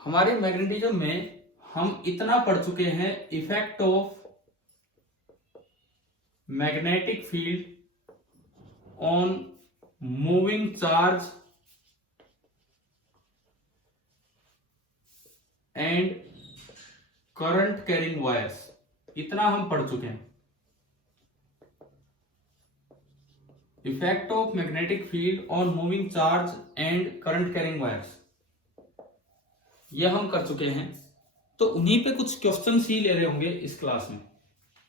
हमारे मैग्नेटिज्म में हम इतना पढ़ चुके हैं, effect of magnetic field on moving charge and current carrying wires. इतना हम पढ़ चुके हैं। Effect of magnetic field on moving charge and current carrying wires, ये हम कर चुके हैं। तो उन्हीं पे कुछ क्वेश्चन ही ले रहे होंगे इस क्लास में।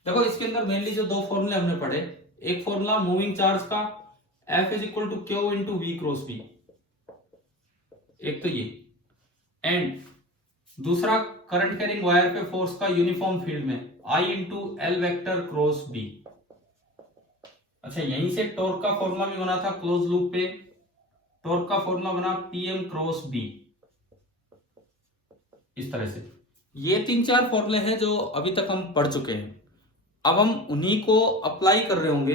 देखो, इसके अंदर मेनली जो दो फॉर्मूले हमने पढ़े, एक फॉर्मूला मूविंग चार्ज का F is equal to Q into V cross B, एक तो ये, एंड दूसरा करंट कैरिंग वायर पे फोर्स का यूनिफॉर्म फील्ड में I into L vector cross B. अच्छा, यहीं से टॉर्क का फॉर्मूला भी बना था क्लोज लूप पे। टॉर्क का फॉर्मूला बना पीएम क्रॉस बी, इस तरह से। ये 3-4 फॉर्मूले हैं जो अभी तक हम पढ़ चुके हैं। अब हम उन्हीं को अप्लाई कर रहे होंगे,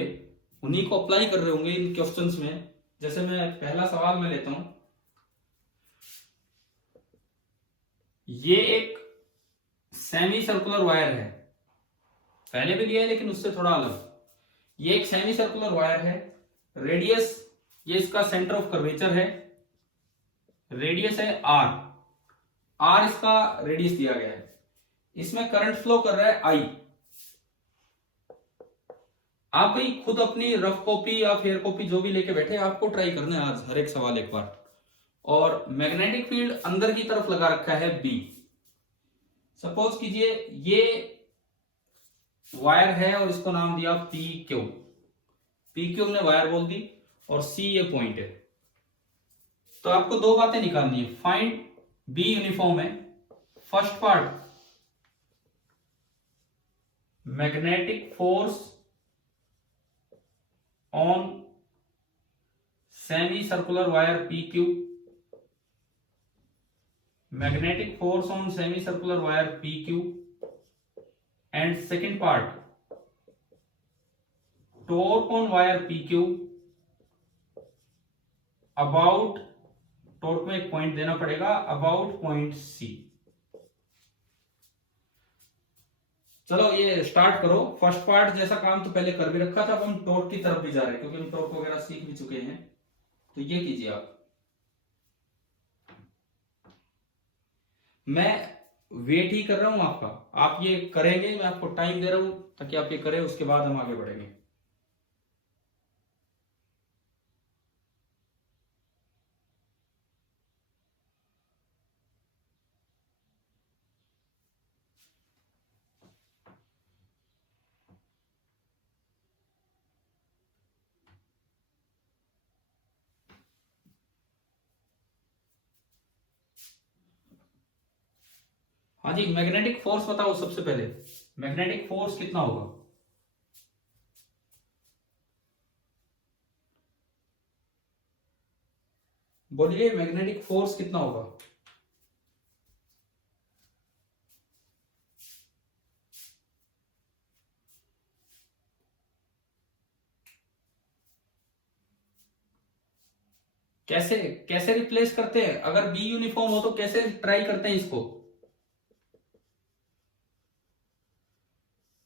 इन क्वेश्चंस में। जैसे मैं पहला सवाल में लेता हूं, ये एक सेमी सर्कुलर वायर है, पहले भी लिया है लेकिन उससे थोड़ा अलग। ये एक सेमी सर्कुलर वायर है, रेडियस, ये इसका सेंटर ऑफ कर्वेचर है, रेडियस है आर इसका रेडियस दिया गया है। इसमें करंट फ्लो कर रहा है आई। आप भी खुद अपनी रफ कॉपी या फेयर कॉपी जो भी लेके बैठे, आपको ट्राई करना है आज हर एक सवाल एक बार। और मैग्नेटिक फील्ड अंदर की तरफ लगा रखा है बी। सपोज कीजिए ये वायर है और इसको नाम दिया पी क्यू हमने वायर बोल दी, और सी ये पॉइंट है। तो आपको दो बातें निकालनी है। फाइंड बी यूनिफॉर्म है। First part, magnetic force on semi circular wire P Q, magnetic force on semi circular wire P Q, and second part, torque on wire P Q about, torque में एक point देना पड़ेगा, about point सी। चलो ये start करो। First part जैसा काम तो पहले कर भी रखा था, अब हम टॉर्क की तरफ भी जा रहे हैं क्योंकि हम टॉर्क वगैरह सीख भी चुके हैं। तो ये कीजिए आप, मैं वेट ही कर रहा हूं आपका, आप ये करेंगे, मैं आपको टाइम दे रहा हूं ताकि आप ये करें, उसके बाद हम आगे बढ़ेंगे। हाँ जी, मैग्नेटिक फोर्स बताओ सबसे पहले, मैग्नेटिक फोर्स कितना होगा? बोलिए, मैग्नेटिक फोर्स कितना होगा? कैसे कैसे रिप्लेस करते हैं? अगर बी यूनिफॉर्म हो तो कैसे ट्राई करते हैं इसको?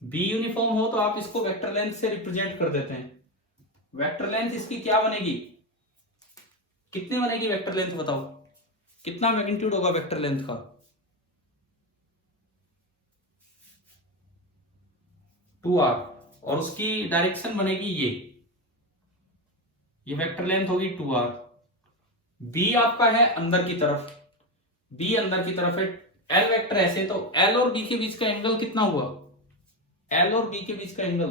बी यूनिफॉर्म हो तो आप इसको वेक्टर लेंथ से रिप्रेजेंट कर देते हैं। वेक्टर लेंथ इसकी क्या बनेगी? कितनी बनेगी वेक्टर लेंथ बताओ? कितना मैग्नीट्यूड होगा वेक्टर लेंथ का? 2r, और उसकी डायरेक्शन बनेगी ये वेक्टर लेंथ होगी 2r। बी आपका है अंदर की तरफ, बी अंदर की तरफ है, एल वेक्टर ऐसे, तो एल और बी के बीच का एंगल कितना हुआ? एल और बी के बीच का एंगल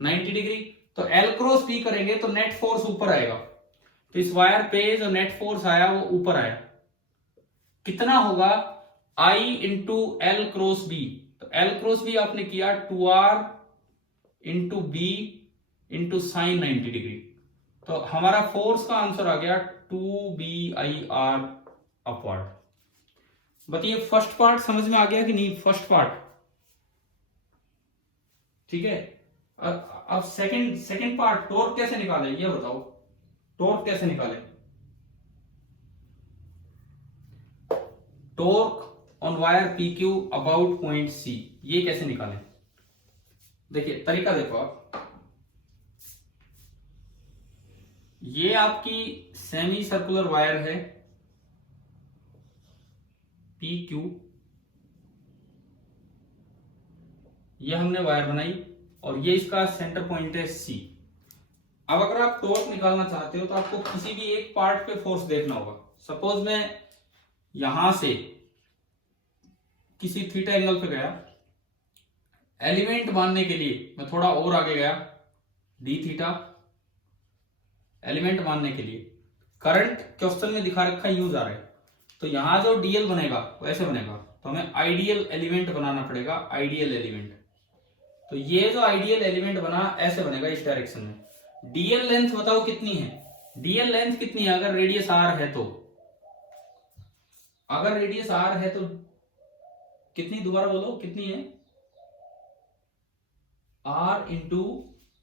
90 डिग्री। तो एल क्रॉस बी करेंगे तो नेट फोर्स ऊपर आएगा। तो इस वायर पे जो नेट फोर्स आया वो ऊपर आया, कितना होगा? I into L cross B. तो एल क्रॉस बी आपने किया 2r into B into sine 90 degree. तो हमारा फोर्स का आंसर आ गया 2BIR अपवर्ड। बताइए, फर्स्ट पार्ट समझ में आ गया कि नहीं? फर्स्ट पार्ट ठीक है। अब सेकंड पार्ट, टॉर्क कैसे निकाले ये बताओ? टॉर्क कैसे निकाले? Torque on wire P Q about point C, ये कैसे निकालें? देखिए तरीका देखो आप, ये आपकी सेमी सर्कुलर वायर है पी क्यू, ये हमने वायर बनाई और ये इसका सेंटर पॉइंट है सी। अब अगर आप टॉर्क निकालना चाहते हो तो आपको किसी भी एक पार्ट पे फोर्स देखना होगा। सपोज मैं यहां से किसी थीटा एंगल पे गया, एलिमेंट बांधने के लिए मैं थोड़ा और आगे गया, डी थीटा, एलिमेंट बांधने के लिए करंट क्वेश्चन में दिखा रखा यूज आ रहा है, तो यहां जो डीएल बनेगा वो ऐसे बनेगा, तो हमें आइडियल एलिमेंट बनाना पड़ेगा, आइडियल एलिमेंट। तो ये जो आइडियल एलिमेंट बना ऐसे बनेगा इस डायरेक्शन में। डीएल लेंथ बताओ कितनी है? डीएल लेंथ कितनी है अगर रेडियस आर है तो? अगर रेडियस आर है तो कितनी, दोबारा बोलो कितनी है? R into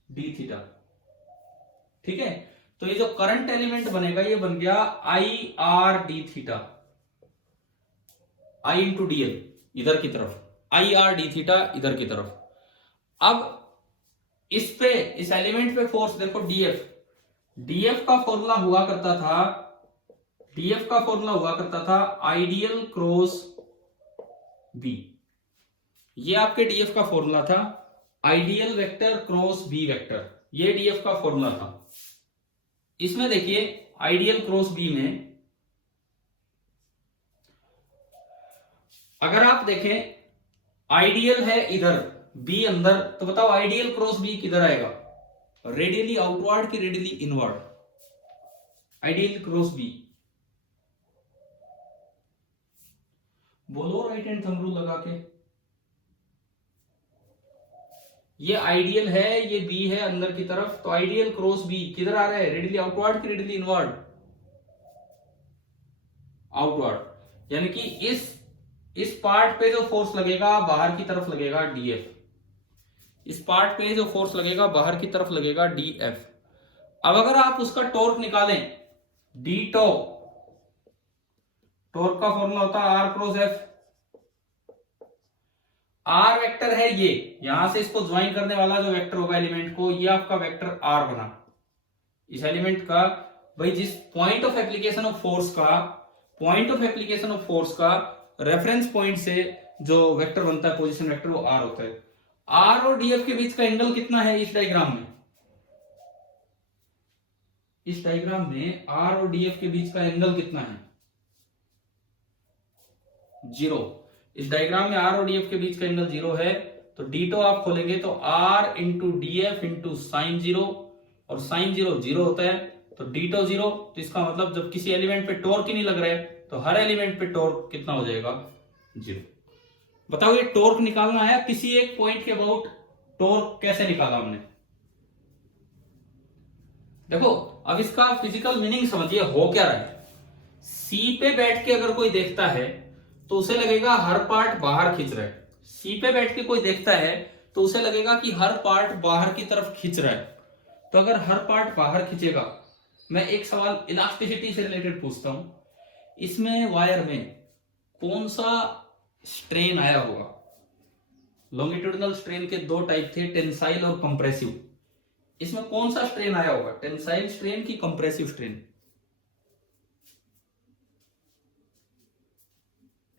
D theta. ठीक है, तो ये जो करंट एलिमेंट बनेगा ये बन गया आई आर डी थीटा, आई इंटू डीएल इधर की तरफ, आई आर डी थीटा इधर की तरफ। अब इस पे, इस एलिमेंट पे फोर्स देखो डीएफ, डीएफ का फॉर्मूला हुआ करता था, डीएफ का फॉर्मूला हुआ करता था आइडियल क्रॉस बी। ये आपके डीएफ का फॉर्मूला था, ideal vector cross B vector, ये डीएफ का फॉर्मूला था। इसमें देखिए आइडियल क्रॉस बी में अगर आप देखें आइडियल है इधर, बी अंदर, तो बताओ आइडियल क्रॉस बी किधर आएगा? रेडियली आउटवर्ड की radially inward? Ideal cross B, बोलो राइट हैंड थंब रूल लगा के। ये आइडियल है, ये बी है अंदर की तरफ, तो आइडियल क्रॉस बी किधर आ रहा है? रेडियली आउटवर्ड की रेडियली इनवर्ड? आउटवर्ड। यानी कि इस पार्ट पे जो फोर्स लगेगा बाहर की तरफ लगेगा डीएफ, इस पार्ट पे जो फोर्स लगेगा बाहर की तरफ लगेगा डीएफ। अब अगर आप उसका टॉर्क निकालें, डी टॉर्क, टॉर्क का फॉर्मूला होता है R cross F. R vector है ये, यहां से इसको ज्वाइन करने वाला जो वेक्टर होगा एलिमेंट को, ये आपका वेक्टर आर बना इस एलिमेंट का। भाई जिस point of application of force का, point of application of force का रेफरेंस पॉइंट से जो वेक्टर बनता है पोजीशन वेक्टर, वो आर होता है। आर और डीएफ के बीच का एंगल कितना है इस डायग्राम में? इस डायग्राम में आर और डीएफ के बीच का एंगल कितना है? 0। इस डायग्राम में आर और डीएफ के बीच का एंगल 0 है, तो डीटो आप खोलेंगे तो R into DF into sine 0, और साइन 0 0 होता है, तो डीटो 0। तो इसका मतलब जब किसी एलिमेंट पे टॉर्क ही नहीं लग रहा है तो हर एलिमेंट पे टॉर्क कितना हो जाएगा? 0। बताओ ये टॉर्क निकालना है, किसी एक पॉइंट के अबाउट टॉर्क कैसे निकाला हमने? देखो अब इसका फिजिकल मीनिंग समझिए, हो क्या रहा है। सी पे बैठ के अगर कोई देखता है तो उसे लगेगा हर पार्ट बाहर खींच रहा है। सी पे बैठ के कोई देखता है तो उसे लगेगा कि हर पार्ट बाहर की तरफ खींच रहा है। तो अगर हर पार्ट बाहर खींचेगा, मैं एक सवाल इलास्टिसिटी से रिलेटेड पूछता हूं, इसमें वायर में कौन सा स्ट्रेन आया होगा? लॉन्गिट्यूडिनल स्ट्रेन के 2 टाइप थे, टेंसाइल और कंप्रेसिव। इसमें कौन सा स्ट्रेन आया होगा? टेंसाइल स्ट्रेन की कंप्रेसिव स्ट्रेन?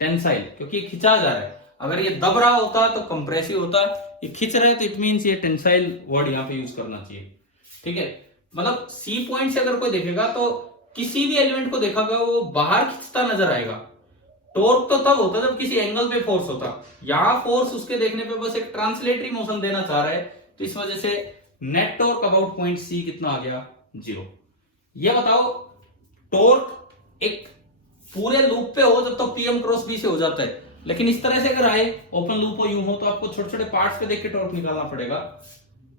टेंसाइल, क्योंकि खिंचा जा रहा है। अगर ये दब रहा होता तो कंप्रेसिव होता, ये खिंच रहा है तो इट मींस ये टेंसाइल वर्ड यहां पे यूज करना चाहिए। ठीक है, मतलब सी पॉइंट से अगर कोई देखेगा तो किसी भी एलिमेंट को देखागा वो बाहर खींचता नजर आएगा। टॉर्क तो तब होता जब किसी एंगल पे फोर्स होता, यहां फोर्स उसके देखने पे बस एक ट्रांसलेटरी मोशन देना चाह रहा है, तो इस वजह से net torque about point C कितना आ गया? 0। ये बताओ टॉर्क एक पूरे लूप पे हो जब तो पीएम क्रॉस बी से हो जाता है, लेकिन इस तरह से अगर आए ओपन लूप हो, यूं हो, तो आपको छोटे छोटे पार्ट्स पे देख के टॉर्क निकालना पड़ेगा।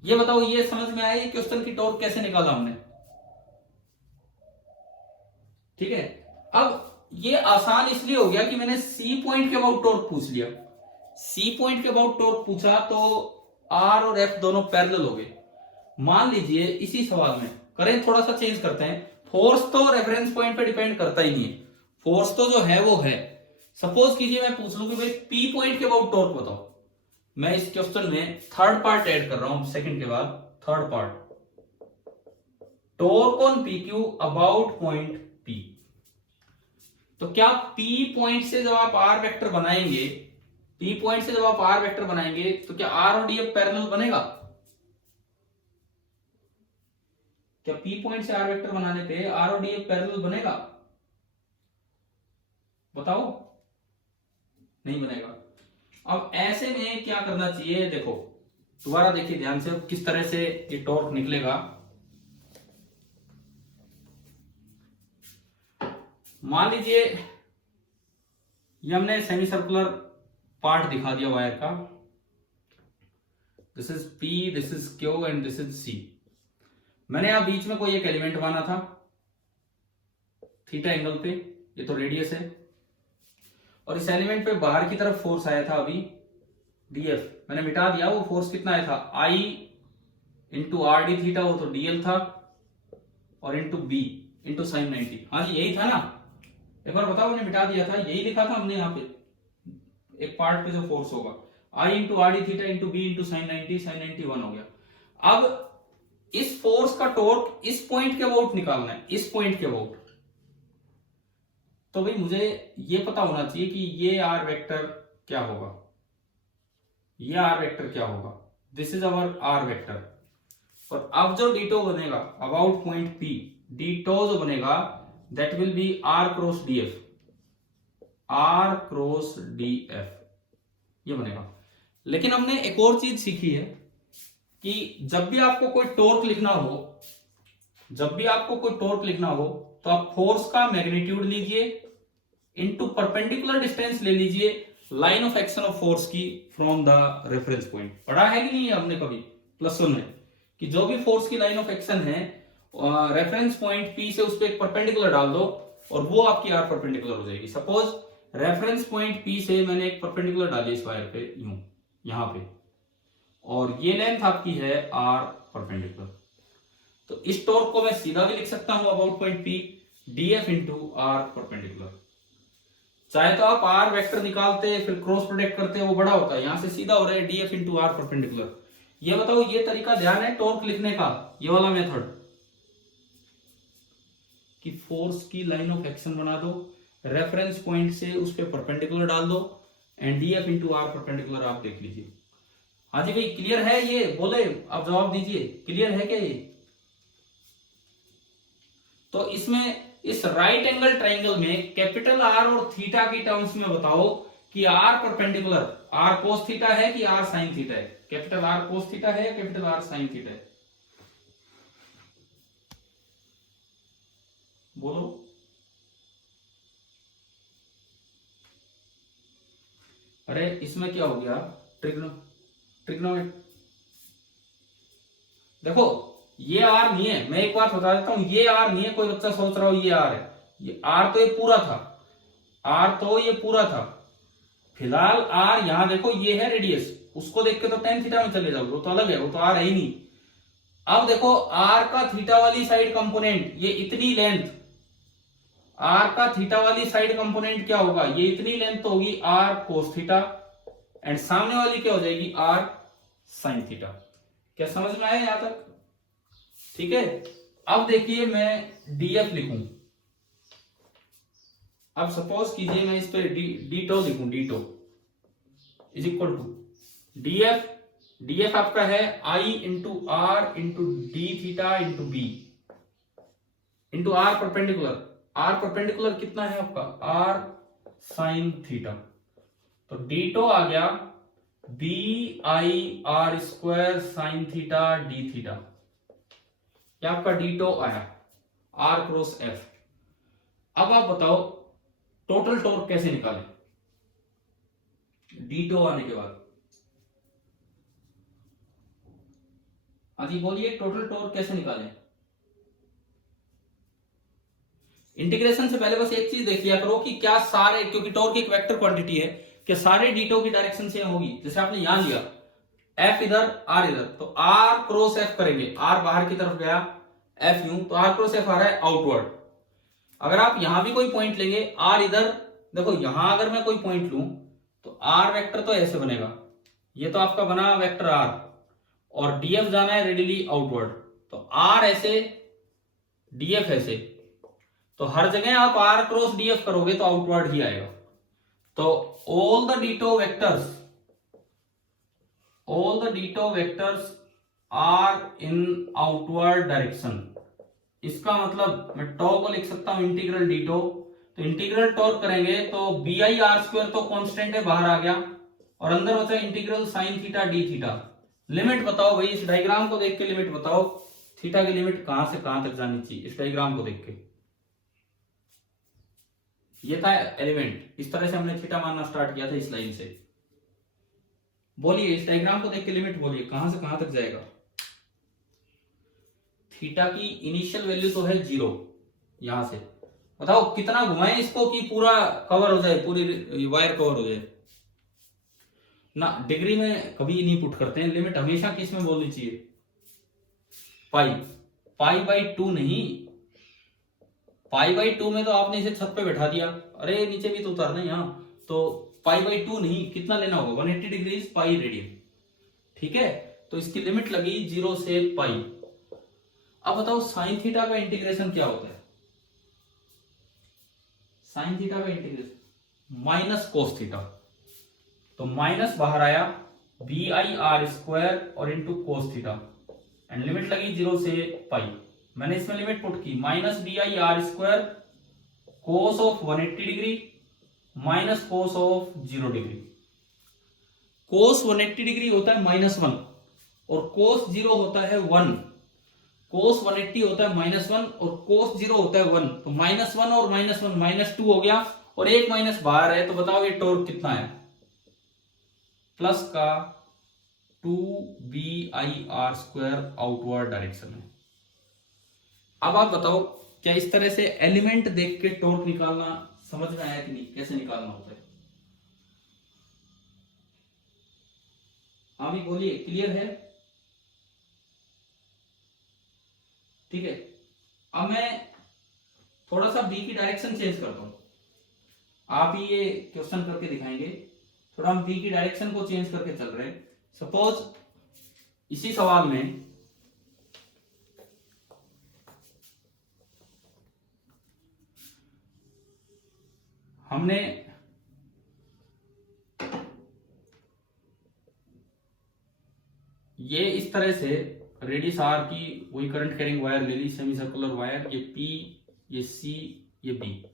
ये बताओ, ये समझ में आया ये क्वेश्चन की टॉर्क कैसे निकाला हमने? ठीक है, अब ये आसान इसलिए हो गया कि मैंने सी पॉइंट के अबाउट टॉर्क पूछ लिया। सी पॉइंट के अबाउट टॉर्क पूछा तो आर और एफ दोनों पैरेलल हो गए। मान लीजिए इसी सवाल में करें, थोड़ा सा चेंज करते हैं। फोर्स तो रेफरेंस पॉइंट पे डिपेंड करता ही नहीं है, फोर्स तो जो है वो है। सपोज कीजिए मैं पूछ लूं कि भाई पी पॉइंट के अबाउट टॉर्क बताओ। मैं इस क्वेश्चन में थर्ड पार्ट ऐड कर रहा हूं सेकंड के बाद, third part, torque on P Q about point P. तो क्या पी पॉइंट से जब आप आर वेक्टर बनाएंगे, पी पॉइंट से जब आप आर वेक्टर बनाएंगे तो क्या आर और डीएफ पैरेलल बनेगा? क्या पी पॉइंट से आर वेक्टर बनाने पे आर और डीएफ पैरेलल बनेगा? बताओ। नहीं बनेगा। अब ऐसे में क्या करना चाहिए, देखो दोबारा देखिए ध्यान से किस तरह से ये टॉर्क निकलेगा। मान लीजिए ये हमने सेमी सर्कुलर पार्ट दिखा दिया वायर का, this is P, this is Q and this is C. मैंने यहां बीच में कोई एक एलिमेंट माना था थीटा एंगल पे, ये तो रेडियस है, और इस एलिमेंट पे बाहर की तरफ फोर्स आया था अभी डीएफ, मैंने मिटा दिया। वो फोर्स कितना आया था, आई इंटू आर डी थीटा, वो तो डीएल था, और इंटू बी इंटू साइन 90। हाँ जी यही था ना, एक बार बताओ, मैंने मिटा दिया था, यही लिखा था हमने यहाँ पे एक पार्ट पे जो फोर्स होगा, I into R D theta into B into sine 90, sine 90 1 हो गया। अब इस फोर्स का टॉर्क इस पॉइंट के अबाउट निकालना है, इस पॉइंट के अबाउट। तो भाई मुझे ये पता होना चाहिए कि ये आर वेक्टर क्या होगा, ये आर वेक्टर क्या होगा, this is our R vector. और अब जो डीटो बनेगा अबाउट पॉइंट पी, डीटो जो बनेगा that will be R cross DF, R cross DF ये बनेगा। लेकिन हमने एक और चीज सीखी है कि जब भी आपको कोई टॉर्क लिखना हो, जब भी आपको कोई टॉर्क लिखना हो तो आप फोर्स का मैग्नीट्यूड लीजिए इनटू परपेंडिकुलर डिस्टेंस ले लीजिए line of action of force की फ्रॉम द रेफरेंस पॉइंट। पढ़ा है कि नहीं है हमने कभी +1 में कि जो भी फोर्स की लाइन ऑफ एक्शन है रेफरेंस पॉइंट पी से उस पर एक परपेंडिकुलर डाल दो और वो आपकी आर परपेंडिकुलर हो जाएगी। सपोज रेफरेंस पॉइंट पी से मैंने एक परपेंडिकुलर डाली इस वायर पे यूं यहां पे, और ये लेंथ आपकी है आर परपेंडिकुलर, तो इस टॉर्क को मैं सीधा भी लिख सकता हूं about point P DF into R perpendicular. चाहे तो आप आर वेक्टर निकालते फिर क्रॉस प्रोडक्ट करते, वो बड़ा होता है, यहां से सीधा हो रहा है डीएफ इंटू आर परपेंडिकुलर। ये बताओ ये तरीका ध्यान है टॉर्क लिखने का, ये वाला मेथड कि फोर्स की लाइन ऑफ एक्शन बना दो, रेफरेंस पॉइंट से उस पर परपेंडिकुलर डाल दो and DF into R perpendicular आप देख लीजिए। हाँ जी भाई क्लियर है ये, बोले आप जवाब दीजिए, क्लियर है क्या ये? तो इसमें इस राइट एंगल ट्राइंगल में कैपिटल आर और थीटा की टर्म्स में बताओ कि R perpendicular R cos theta है कि आर साइन थीटा है? कैपिटल आर कोस थीटा है या कैपिटल आर साइन थीटा है? बोलो। अरे इसमें क्या हो गया, ट्रिग्नोमेट्री। देखो ये आर नहीं है, मैं एक बात बता देता हूं, ये आर नहीं है, कोई बच्चा सोच रहा हो ये आर है, ये आर तो ये पूरा था, आर तो ये पूरा था। फिलहाल आर यहां देखो ये है रेडियस, उसको देख के तो टेन थीटा में चले जाओ, वो तो अलग है, वो तो आर है ही नहीं। अब देखो आर का थीटा वाली साइड कंपोनेंट ये इतनी लेंथ, आर का थीटा वाली साइड कंपोनेंट क्या होगा, ये इतनी लेंथ तो होगी आर कोस थीटा एंड सामने वाली क्या हो जाएगी आर साइन थीटा। क्या समझ में आया यहां तक? ठीक है। अब देखिए मैं डीएफ लिखूं, अब सपोज कीजिए मैं इस पे डीटो लिखूं, d tau is equal to d F, d F आपका है I into R into D theta into B into R perpendicular. R perpendicular कितना है आपका, आर साइन थीटा, तो डीटो आ गया B I R square sine theta D theta, क्या आपका डीटो आया आर क्रॉस एफ। अब आप बताओ टोटल टॉर्क कैसे निकालें डीटो आने के बाद? अजी बोलिए टोटल टॉर्क कैसे निकालें? इंटीग्रेशन से पहले बस एक चीज देख लिया करो कि क्या सारे, क्योंकि टॉर्क एक वेक्टर क्वांटिटी है, कि सारे डीटो की डायरेक्शन सेम होगी। जैसे आपने यहां लिया एफ इधर आर इधर, तो आर क्रॉस एफ करेंगे, आर बाहर की तरफ गया एफ यूं, तो आर क्रॉस एफ आ रहा है आउटवर्ड। अगर आप यहां भी कोई पॉइंट लेंगे आर इधर देखो यहां अगर मैं कोई पॉइंट लूं तो आर वेक्टर तो ऐसे बनेगा, ये तो आपका बना वेक्टर आर, और डीएफ जाना है रेडियली आउटवर्ड, तो आर ऐसे डीएफ ऐसे, तो हर जगह आप आर क्रॉस डीएफ करोगे तो आउटवर्ड ही आएगा। तो all the D tau vectors are in outward direction. इसका मतलब मैं टॉ को लिख सकता हूं इंटीग्रल डीटो, तो इंटीग्रल टॉर्क करेंगे तो बी आई आर स्क्वायर तो कांस्टेंट है, बाहर आ गया, और अंदर बचा integral sine theta D theta. Limit बताओ भाई, इस डायग्राम को देख के लिमिट बताओ, थीटा की लिमिट कहां से कहां तक जानी चाहिए इस डायग्राम को देख के। ये था एलिमेंट, इस तरह से हमने थीटा मानना स्टार्ट किया था इस लाइन से। बोलिए इस डायग्राम को देख के लिमिट बोलिए कहां से कहां तक जाएगा। थीटा की इनिशियल वैल्यू तो है 0, यहां से बताओ कितना घुमाएं इसको कि पूरा कवर हो जाए, पूरी वायर कवर हो जाए ना। डिग्री में कभी नहीं पुट करते हैं, लिमिट हमेशा किस में बोलनी चाहिए, पाई/2 नहीं, पाई/2 में तो आपने इसे छत पे बैठा दिया, अरे नीचे भी तो उतारना है यहाँ, तो पाई/2 नहीं, कितना लेना होगा 180 डिग्री पाई रेडियन, ठीक है। तो इसकी लिमिट लगी 0 से पाई। अब बताओ साइन थीटा का इंटीग्रेशन क्या होता है, साइन थीटा का इंटीग्रेशन माइनस कोस थीटा, तो माइनस बाहर आया बी आई आर स्क्वायर और into cos theta, and limit लगी 0 से पाई। मैंने इसमें लिमिट पुट की minus D I R square cos of 180 degree minus cos of 0 degree. Cos 180 degree होता है -1 और कोस 0 होता है 1। कोस 180 होता है -1 और कोस 0 होता है 1, तो -1 और -1 -2 हो गया, और एक माइनस बाहर है, तो बताओ ये टॉर्क कितना है, प्लस का 2BIR² आउटवर्ड डायरेक्शन में। अब आप बताओ क्या इस तरह से एलिमेंट देख के टॉर्क निकालना समझ में आया कि नहीं, कैसे निकालना होता है। हाँ भी बोलिए, क्लियर है, ठीक है। अब मैं थोड़ा सा बी की डायरेक्शन चेंज करता हूं, आप ही ये क्वेश्चन करके दिखाएंगे, थोड़ा हम बी की डायरेक्शन को चेंज करके चल रहे हैं। सपोज इसी सवाल में हमने ये इस तरह से रेडियस आर की वही करंट कैरिंग वायर ले ली, सेमी सर्कुलर वायर, ये पी, ये सी, ये बी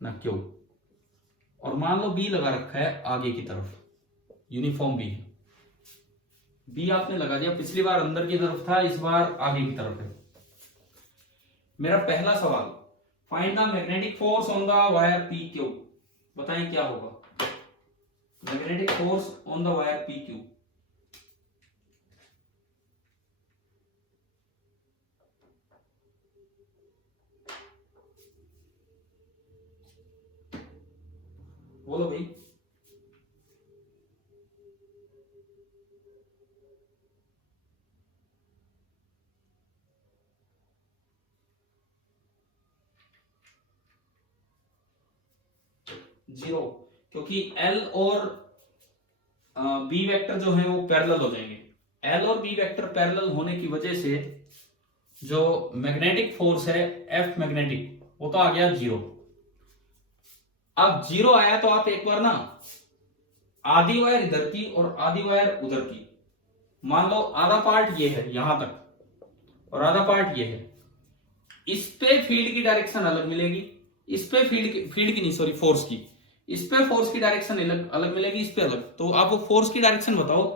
ना क्यू, और मान लो बी लगा रखा है आगे की तरफ, यूनिफॉर्म बी है, बी आपने लगा दिया, पिछली बार अंदर की तरफ था, इस बार आगे की तरफ है। मेरा पहला सवाल, find the magnetic force on the wire P Q, बताएं क्या होगा magnetic force on the wire P Q. बोलो भाई, जीरो, क्योंकि एल और बी वेक्टर जो है वो पैरेलल हो जाएंगे। एल और बी वेक्टर पैरेलल होने की वजह से जो मैग्नेटिक फोर्स है एफ मैग्नेटिक, वो तो आ गया 0। अब 0 आया तो आप एक बार ना आधी वायर इधर की और आधी वायर उधर की, मान लो आधा पार्ट ये है यहां तक और आधा पार्ट ये है, इस पे फील्ड की डायरेक्शन अलग मिलेगी, इस पे फील्ड की नहीं सॉरी फोर्स की, इस पे फोर्स की डायरेक्शन अलग अलग मिलेगी, इस पे अलग। तो आप वो फोर्स की डायरेक्शन बताओ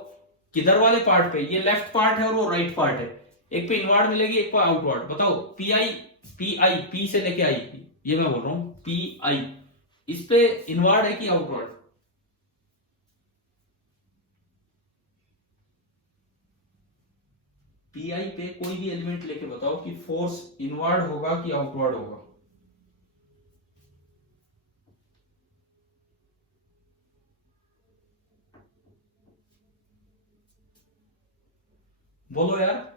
किधर वाले पार्ट पे, ये लेफ्ट पार्ट है और वो राइट पार्ट है, एक पे इनवर्ड मिलेगी एक पे आउटवर्ड। बताओ पी आई पी से लेके आई, ये मैं बोल रहा हूं पी आई, इस पे इनवर्ड है कि आउटवर्ड, पी आई पे कोई भी एलिमेंट लेके बताओ कि फोर्स इनवर्ड होगा कि आउटवर्ड होगा। बोलो यार,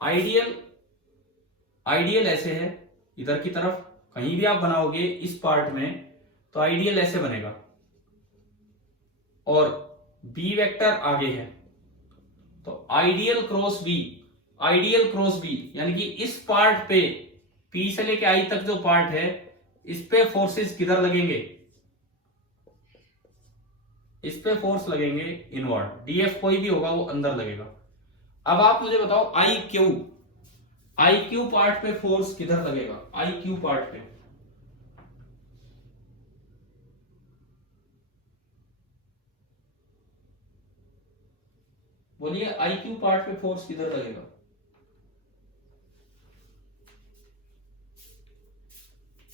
आइडियल ऐसे है इधर की तरफ कहीं भी आप बनाओगे इस पार्ट में तो आइडियल ऐसे बनेगा, और बी वेक्टर आगे है तो ideal cross B, ideal cross B यानी कि इस पार्ट पे पी से लेके आई तक जो पार्ट है इस पे फोर्सेस किधर लगेंगे, इस पे फोर्स लगेंगे इनवर्ड, डीएफ कोई भी होगा वो अंदर लगेगा। अब आप मुझे बताओ I Q, I Q part पे फोर्स किधर लगेगा, आई क्यू पार्ट पे, बोलिए आई क्यू पार्ट पे फोर्स किधर लगेगा।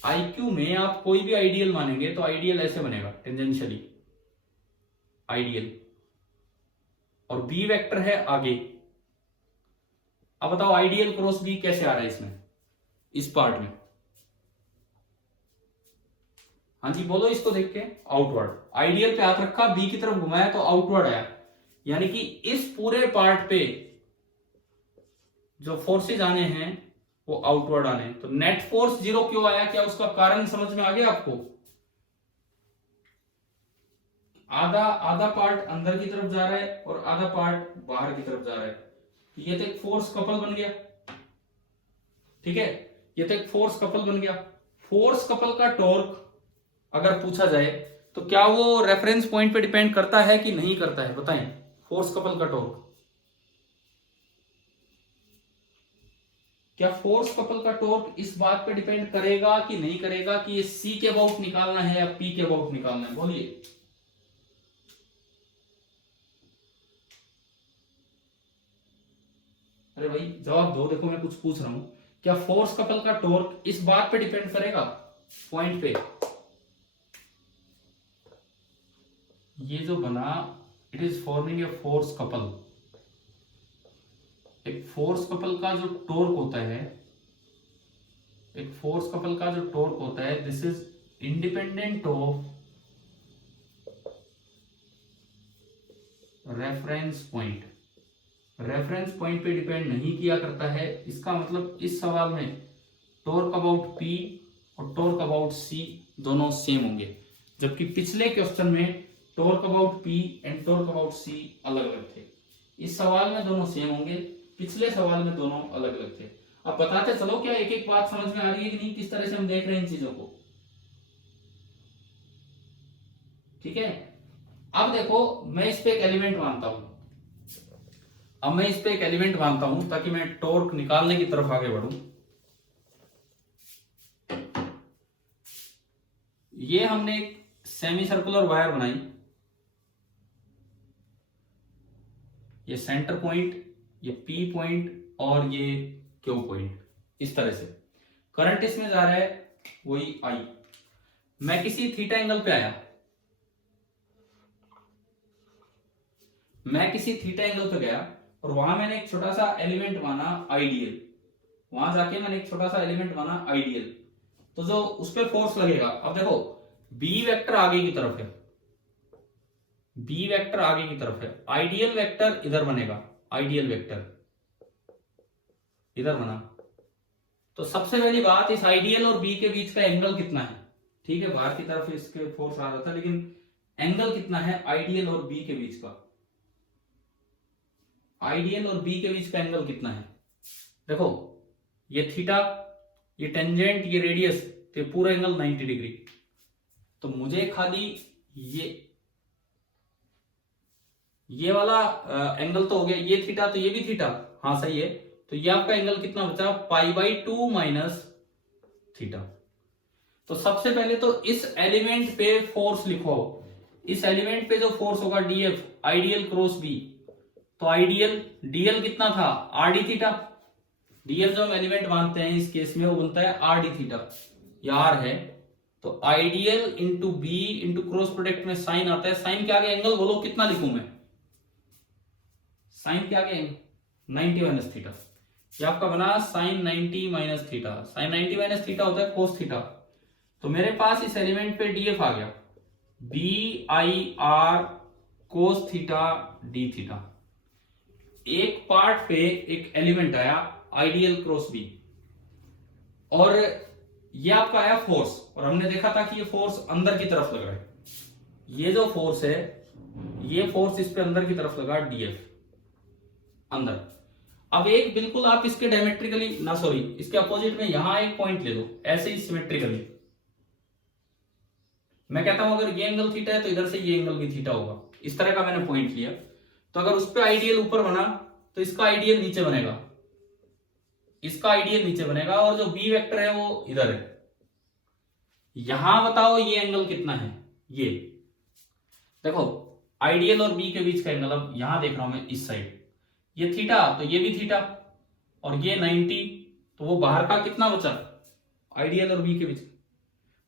आई क्यू में आप कोई भी आइडियल मानेंगे तो आइडियल ऐसे बनेगा टेंजेंशियली आइडियल, और बी वेक्टर है आगे। अब बताओ आइडियल क्रॉस बी कैसे आ रहा है इसमें, इस पार्ट में, हाँ जी बोलो इसको देख के, आउटवर्ड, आइडियल पे हाथ रखा बी की तरफ घुमाया तो आउटवर्ड आया, यानी कि इस पूरे पार्ट पे जो फोर्सेज आने हैं वो आउटवर्ड आने। तो नेट फोर्स 0 क्यों आया, क्या उसका कारण समझ में आ गया आपको? आधा आधा पार्ट अंदर की तरफ जा रहा है और आधा पार्ट बाहर की तरफ जा रहा है, तो ये तो एक फोर्स कपल बन गया, ठीक है, ये तो एक फोर्स कपल बन गया। फोर्स कपल का टॉर्क अगर पूछा जाए तो क्या वो रेफरेंस पॉइंट पे डिपेंड करता है कि नहीं करता है, बताएं। फोर्स कपल का टॉर्क, क्या फोर्स कपल का टॉर्क इस बात पे डिपेंड करेगा कि नहीं करेगा कि ये सी के अबाउट निकालना है या पी के अबाउट निकालना है, बोलिए। अरे भाई जवाब दो, देखो मैं कुछ पूछ रहा हूं, क्या फोर्स कपल का टॉर्क इस बात पे डिपेंड करेगा पॉइंट पे, ये जो बना it is forming a force couple, एक फोर्स कपल का जो टॉर्क होता है, एक फोर्स कपल का जो टॉर्क होता है this is independent of reference point, reference point पे डिपेंड नहीं किया करता है। इसका मतलब इस सवाल में टॉर्क अबाउट पी और टॉर्क अबाउट सी दोनों सेम होंगे, जबकि पिछले क्वेश्चन में torque about P and torque about C अलग अलग थे। इस सवाल में दोनों सेम होंगे, पिछले सवाल में दोनों अलग अलग थे। अब बताते चलो क्या एक एक बात समझ में आ रही है कि नहीं, किस तरह से हम देख रहे हैं इन चीजों को, ठीक है। अब देखो मैं इस पे एक एलिमेंट मानता हूं, अब मैं इस पे एक एलिमेंट मानता हूं ताकि मैं टॉर्क निकालने की तरफ आगे बढ़ूं। ये हमने एक सेमी सर्कुलर वायर बनाई, ये सेंटर पॉइंट, ये पी पॉइंट और ये क्यू पॉइंट, इस तरह से करंट इसमें जा रहा है वही आई। मैं किसी थीटा एंगल पे आया, मैं किसी थीटा एंगल पे गया और वहां मैंने एक छोटा सा एलिमेंट माना आइडियल, वहां जाके मैंने एक छोटा सा एलिमेंट माना आइडियल, तो जो उस पर फोर्स लगेगा, अब देखो बी वेक्टर आगे की तरफ है, बी वेक्टर आगे की तरफ है, आइडियल वेक्टर इधर बनेगा, आइडियल वेक्टर इधर बना। तो सबसे पहली बात, इस आइडियल और बी के बीच का एंगल कितना है, ठीक है बाहर की तरफ इसके फोर्स आ रहा था, लेकिन एंगल कितना है आइडियल और बी के बीच का, आइडियल और बी के बीच का एंगल कितना है, देखो ये थीटा, ये टेंजेंट, ये रेडियस, तो पूरा एंगल 90 डिग्री। तो मुझे खाली ये वाला एंगल तो हो गया, ये थीटा तो ये भी थीटा, हाँ सही है, तो ये आपका एंगल कितना बचा, π/2 माइनस थीटा। तो सबसे पहले तो इस एलिमेंट पे फोर्स लिखो, इस एलिमेंट पे जो फोर्स होगा डीएफ, आइडियल क्रॉस बी, तो आइडियल डीएल कितना था आर डी थीटा, डीएल जो हम एलिमेंट मानते हैं इस केस में वो बनता है आर डी थीटा, या आर है, तो ideal into B into cross product में साइन आता है, साइन के आगे एंगल बोलो कितना लिखूं मैं, साइन के आगे 90 माइनस थीटा, ये आपका बना sine 90 minus theta, sine 90 minus theta होता है कोस थीटा। तो मेरे पास इस एलिमेंट पे डीएफ आ गया B I R cos theta D theta. एक पार्ट पे एक एलिमेंट आया आइडियल क्रॉस बी, और ये आपका आया फोर्स, और हमने देखा था कि ये फोर्स अंदर की तरफ लग रहा है। ये जो फोर्स है, ये फोर्स इस पे अंदर की तरफ लगा, डीएफ अंदर। अब एक बिल्कुल आप इसके डायमेट्रिकली ना, सॉरी, इसके अपोजिट में यहां एक पॉइंट ले लो, ऐसे ही सिमेट्रिकली। मैं कहता हूं अगर ये एंगल थीटा है तो इधर से ये एंगल भी थीटा होगा, इस तरह का मैंने पॉइंट लिया। तो अगर उस पे आइडियल ऊपर बना तो इसका आइडियल नीचे बनेगा, इसका आइडियल नीचे बनेगा, और जो बी वेक्टर है वो इधर है। यहां बताओ ये एंगल कितना है, ये देखो आइडियल और बी के बीच का एंगल। अब यहां देख रहा हूं मैं इस साइड, ये थीटा तो ये भी थीटा, और ये 90, तो वो बाहर का कितना बचा आइडियल और बी के बीच,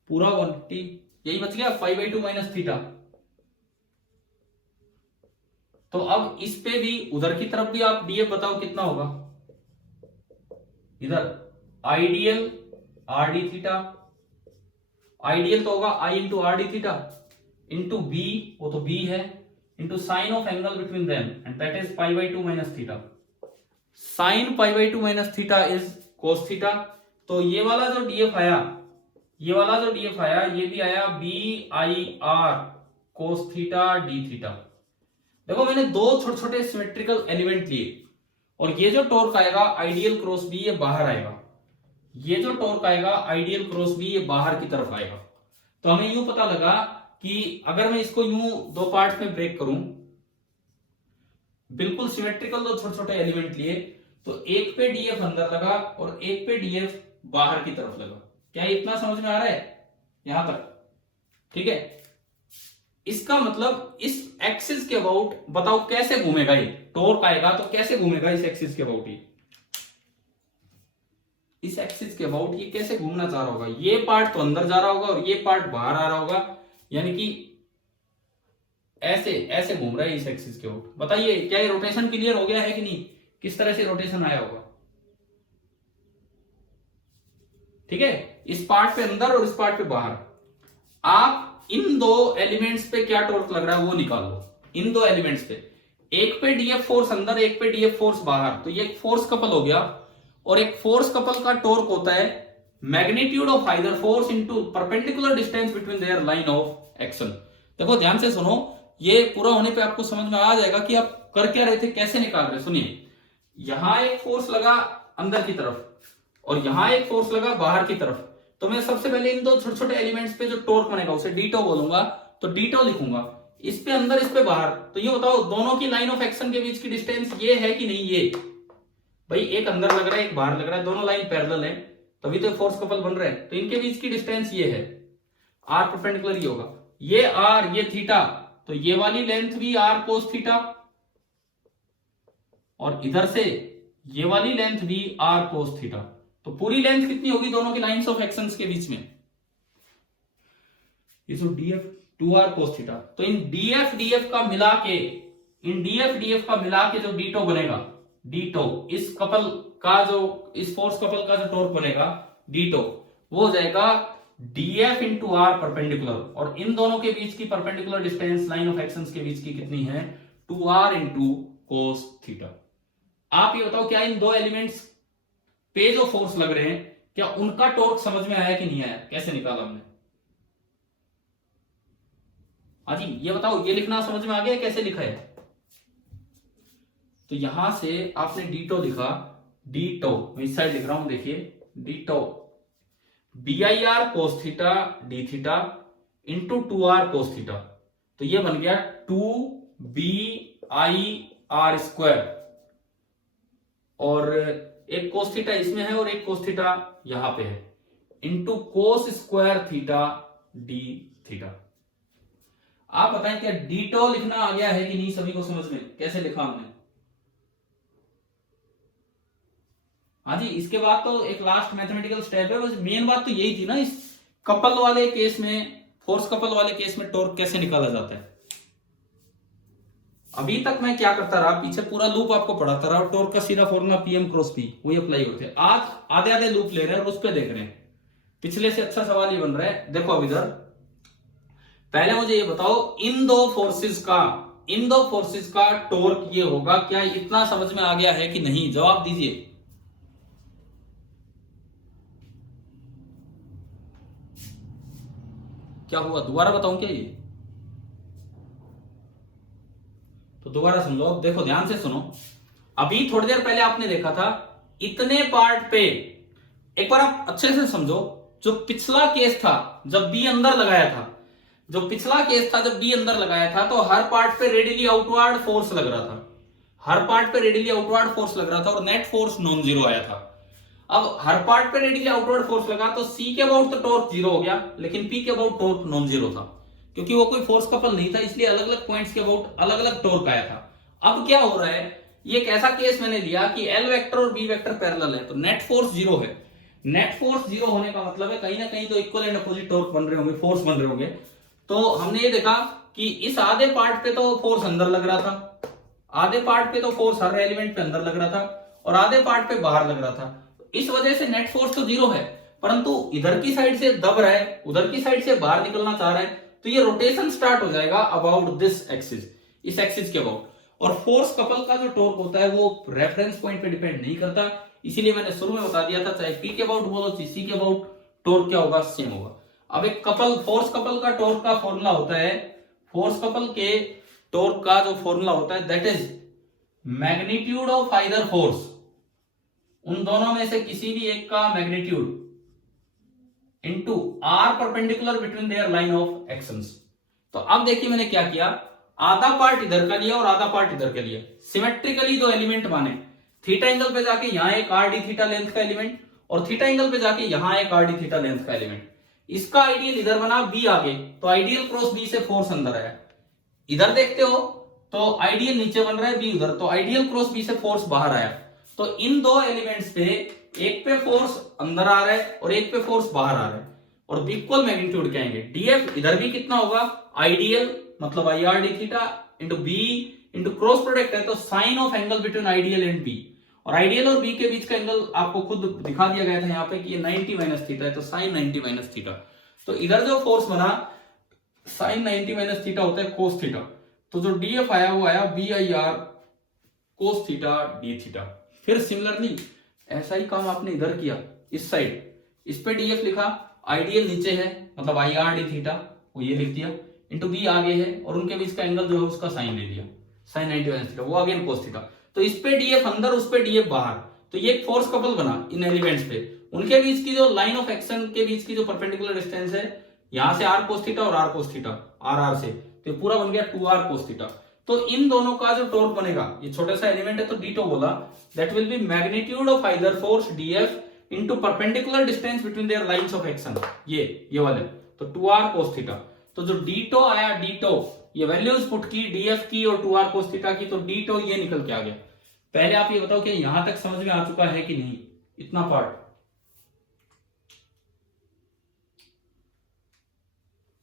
पूरा 180, यही बच गया 5/2 माइनस थीटा। तो अब इस पे भी उधर की तरफ भी आप डीएफ बताओ कितना होगा, इधर ideal R D theta, ideal तो होगा I into R D theta into B, वो तो बी है, into sine of angle between them, and that is π/2 minus theta. Sine π/2 minus theta is cos theta. तो ये वाला जो डीएफ आया, ये वाला जो डीएफ आया, ये भी आया B I R cos theta D theta. देखो मैंने दो छोटे छोटे सिमेट्रिकल एलिमेंट लिए, और ये जो टॉर्क आएगा आइडियल क्रॉस बी, ये बाहर आएगा, ये जो टॉर्क आएगा आइडियल क्रॉस बी, ये बाहर की तरफ आएगा। तो हमें यूं पता लगा कि अगर मैं इसको यूं दो पार्ट में ब्रेक करूं, बिल्कुल सिमेट्रिकल दो छोटे छोटे एलिमेंट लिए, तो एक पे डीएफ अंदर लगा और एक पे डीएफ बाहर की तरफ लगा। क्या इतना समझ में आ रहा है यहां तक? ठीक है। इसका मतलब इस एक्सिस के अबाउट बताओ कैसे घूमेगा, ये टॉर्क आएगा तो कैसे घूमेगा इस एक्सिस के अबाउट, इस एक्सिस के अबाउट ये कैसे घूमना चाह रहा होगा। ये पार्ट तो अंदर जा रहा होगा और ये पार्ट बाहर आ रहा होगा, यानी कि ऐसे ऐसे घूम रहा है इस एक्सिस के अबाउट। बताइए क्या ये रोटेशन क्लियर हो गया है कि नहीं, किस तरह से रोटेशन आया होगा। ठीक है, इस पार्ट पे अंदर और इस पार्ट पे बाहर। आप इन दो एलिमेंट्स पे क्या टॉर्क लग रहा है वो निकाल लो, इन दो एलिमेंट्स पे, एक पे डीएफ फोर्स अंदर, एक पे डीएफ फोर्स बाहर, तो ये एक फोर्स कपल हो गया। और एक फोर्स कपल का टॉर्क होता है magnitude of either force into perpendicular distance between their line of action. देखो ध्यान से सुनो, ये पूरा होने पे आपको समझ में आ जाएगा कि आप कर क्या रहे थे, कैसे निकाल रहे। सुनिए, यहां एक फोर्स लगा अंदर की तरफ और यहां एक फोर्स लगा बाहर की तरफ, तो मैं सबसे पहले इन दो छोटे छोटे एलिमेंट्स पे जो टॉर्क बनेगा उसे डीटो बोलूंगा, तो डीटो लिखूंगा। इस पे अंदर इस पे बाहर, तो ये बताओ दोनों की लाइन ऑफ एक्शन के बीच की डिस्टेंस ये है कि नहीं। ये भाई एक अंदर लग रहा है एक बाहर लग रहा है, दोनों लाइन पैरेलल है तभी तो फोर्स कपल बन रहा है, तो इनके बीच की डिस्टेंस ये है, आर परपेंडिकुलर ये होगा, ये आर ये थीटा, तो ये वाली लेंथ भी आर कोस थीटा, और इधर से ये वाली लेंथ भी आर कोस थीटा। तो पूरी लेंथ कितनी होगी दोनों की लाइंस ऑफ एक्शंस के बीच में, डीएफ 2r कोस थीटा। तो इन डीएफ डीएफ का मिला के, इन डीएफ डीएफ का मिला के जो डीटो बनेगा, डीटो इस कपल का जो, इस फोर्स कपल का जो टॉर्क बनेगा डीटो, वो हो जाएगा डीएफ इंटू आर परपेंडिकुलर, और इन दोनों के बीच की perpendicular distance line of actions के बीच की कितनी है, 2r इंटू कोस थीटा। आप ये बताओ क्या इन दो एलिमेंट्स पे जो फोर्स लग रहे हैं, क्या उनका टॉर्क समझ में आया कि नहीं आया, कैसे निकाला हमने। हाँ जी, ये बताओ, ये लिखना समझ में आ गया कैसे लिखा है। तो यहां से आपने डीटो लिखा, डीटो मैं इस साइड लिख रहा हूं, देखिए डीटो BIR कोस theta D theta into 2r कोस थीटा, तो ये बन गया 2BIR स्क्वायर, और एक कोस थीटा इसमें है और एक कोस थीटा यहां पे है, into cos square theta D theta. आप बताएं क्या डीटो लिखना आ गया है कि नहीं सभी को समझ में, कैसे लिखा हमने। हाँ जी, इसके बाद तो एक लास्ट मैथमेटिकल स्टेप है, बस मेन बात तो यही थी ना, इस कपल वाले केस में, फोर्स कपल वाले केस में टॉर्क कैसे निकाला जाता है। अभी तक मैं क्या करता रहा, पीछे पूरा लूप आपको पढ़ाता रहा, टॉर्क का सीधा फॉर्मूला PM क्रॉस P वही अप्लाई होते हैं। आज आधे आधे लूप ले रहे हैं और उस पर देख रहे हैं, पिछले से अच्छा सवाल ही बन रहा है। देखो अब इधर पहले मुझे ये बताओ, इन दो फोर्सेस का टॉर्क ये होगा, क्या इतना समझ में आ गया है कि नहीं, जवाब दीजिए। क्या हुआ, दोबारा बताऊं क्या ये? तो दोबारा समझो, अब देखो ध्यान से सुनो। अभी थोड़ी देर पहले आपने देखा था इतने पार्ट पे, एक बार आप अच्छे से समझो। जो पिछला केस था जब बी अंदर लगाया था, जो पिछला केस था जब बी अंदर लगाया था, तो हर पार्ट पे रेडियली आउटवर्ड फोर्स लग रहा था, हर पार्ट पे रेडियली आउटवर्ड फोर्स लग रहा था और नेट फोर्स नॉन जीरो आया था। अब हर पार्ट पे रेडियली आउटवर्ड फोर्स लगा तो सी के अबाउट तो टॉर्क जीरो हो गया, लेकिन पी के अबाउट टॉर्क नॉन जीरो था, क्योंकि वो कोई फोर्स कपल नहीं था, इसलिए अलग अलग पॉइंट्स के अबाउट अलग अलग टॉर्क आया था। अब क्या हो रहा है, ये एक ऐसा केस मैंने लिया कि एल वेक्टर और बी वेक्टर पैरेलल है, तो नेट फोर्स जीरो है। नेट फोर्स जीरो होने का मतलब है कहीं ना कहीं तो इक्वल एंड अपोजिट टॉर्क बन रहे होंगे, फोर्स बन रहे होंगे। तो हमने ये देखा कि इस आधे पार्ट पे तो फोर्स अंदर लग रहा था, आधे पार्ट पे तो फोर्स हर एलिमेंट पे अंदर लग रहा था और आधे पार्ट पे बाहर लग रहा था। इस वजह से नेट फोर्स तो जीरो है, परंतु इधर की साइड से दब रहा है, उधर की साइड से बाहर निकलना चाह रहा है, तो ये रोटेशन स्टार्ट हो जाएगा अबाउट दिस एक्सिस, इस एक्सिस के अबाउट। और फोर्स कपल का जो टॉर्क होता है वो रेफरेंस पॉइंट पे डिपेंड नहीं करता, इसीलिए मैंने शुरू में बता दिया था चाहे पी के अबाउट बोलो चाहे सी के अबाउट, टॉर्क क्या होगा, सेम होगा। अब एक कपल फोर्स कपल का टॉर्क का फॉर्मूला होता है, फोर्स कपल के टॉर्क का जो फॉर्मूला होता है that is magnitude of either force, उन दोनों में से किसी भी एक का magnitude into R perpendicular between their line of actions. तो अब देखिए मैंने क्या किया, आधा पार्ट इधर का लिया और आधा पार्ट इधर का लिया, सिमेट्रिकली दो एलिमेंट माने, थीटा एंगल पे जाके यहां एक आर डी थीटा लेंथ का एलिमेंट और थीटा एंगल पे जाके यहां एक आर डी थीटा लेंथ का एलिमेंट। इसका आइडियल इधर बना बी आगे, तो आइडियल क्रॉस बी से फोर्स अंदर आया। इधर देखते हो तो आइडियल नीचे बन रहा है बी उधर, तो आइडियल क्रॉस बी से फोर्स बाहर आया। तो इन दो एलिमेंट्स पे एक पे फोर्स अंदर आ रहा है और एक पे फोर्स बाहर आ रहा है, और इक्वल मैग्नीट्यूड कहेंगे। डीएफ इधर भी कितना होगा, आइडियल मतलब I R D theta into B into cross product है तो sine of angle between I dl and B, और आइडियल और बी के बीच का एंगल आपको खुद दिखा दिया गया था यहाँ पे कि ये 90 माइनस थीटा है, तो साइन 90 माइनस थीटा। तो इधर जो फोर्स बना साइन 90 माइनस थीटा होता है कोस थीटा, तो जो डीएफ आया वो आया B I R cos theta D theta. फिर सिमिलरली ऐसा ही काम आपने इधर किया, इस साइड इस पे डीएफ लिखा, आइडियल नीचे है मतलब आई आर डी थीटा वो ये लिख दिया, इंटू बी आगे है और उनके बीच का एंगल जो है उसका साइन ले लिया, साइन 90 माइनस थीटा वो अगेन कोस थीटा। तो इस पे डीएफ अंदर उस पे डीएफ बाहर, तो ये एक फोर्स कपल बना इन एलिमेंट्स पे, उनके बीच की जो लाइन ऑफ एक्शन के बीच की जो परपेंडिकुलर डिस्टेंस है यहां से आर कोस थीटा और R cos theta R R से, तो पूरा बन गया 2r कोस थीटा। तो इन दोनों का जो टॉर्क बनेगा, ये छोटा सा एलिमेंट है तो डीटो बोला, that will B magnitude of either force DF into perpendicular distance between their lines of action, ये वाले, तो 2r कोस थीटा। तो जो डीटो आया, डीटो ये वैल्यूज पुट की डीएफ की और 2r कोस थीटा की, तो डीटो ये निकल के आ गया। पहले आप ये बताओ कि यहां तक समझ में आ चुका है कि नहीं, इतना पार्ट?